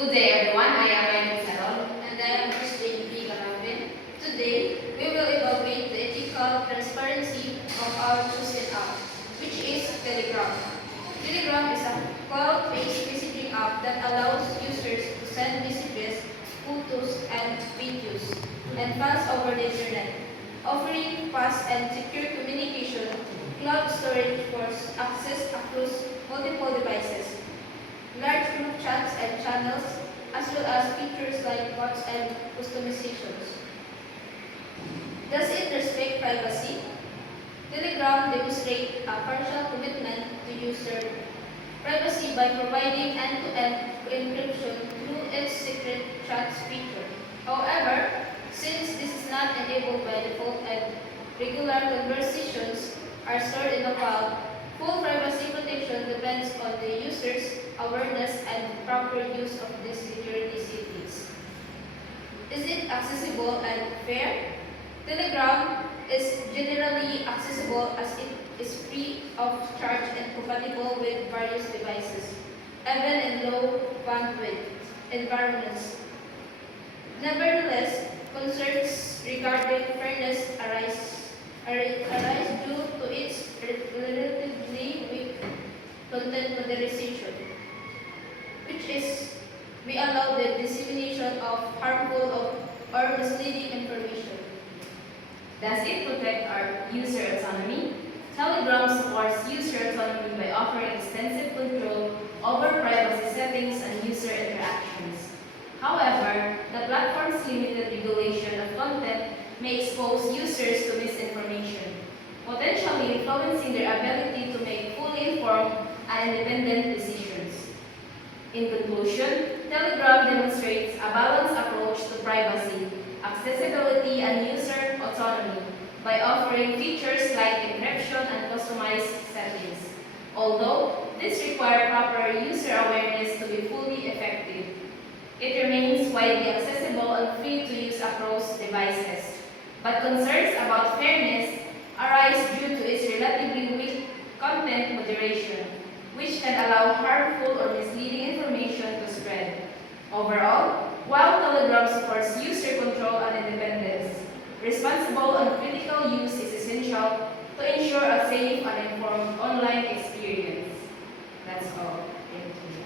Good day everyone, I am Emily Sarol. And I am Christine B. Garavin. Today, we will evaluate the ethical transparency of our chosen app, which is Telegram. Telegram is a cloud-based messaging app that allows users to send messages, photos, and videos, and files over the internet, offering fast and secure communication, cloud storage for access across multiple devices, large group chats and channels, as well as features like bots and customizations. Does it respect privacy? Telegram demonstrates a partial commitment to user privacy by providing end-to-end encryption through its secret chats feature. However, since this is not enabled by default and regular conversations are stored in the cloud, full privacy protection depends on the user's awareness and proper use of these security settings. Is it accessible and fair? Telegram is generally accessible as it is free of charge and compatible with various devices, even in low bandwidth environments. Nevertheless, concerns regarding fairness arise due to its relatively weak content moderation, which is we allow the dissemination of harmful or misleading information. Does it protect our user autonomy? Telegram supports user autonomy by offering extensive control over privacy settings and user interactions. However, the platform's limited regulation of content may expose users to misinformation, potentially influencing their ability to make fully informed and independent decisions. In conclusion, Telegram demonstrates a balanced approach to privacy, accessibility, and user autonomy by offering features like encryption and customized settings. Although this requires proper user awareness to be fully effective, it remains widely accessible and free to use across devices. But concerns about fairness arise due to its relatively weak content moderation, which can allow harmful or misleading information to spread. Overall, while Telegram supports user control and independence, responsible and critical use is essential to ensure a safe and informed online experience. That's all. Thank you.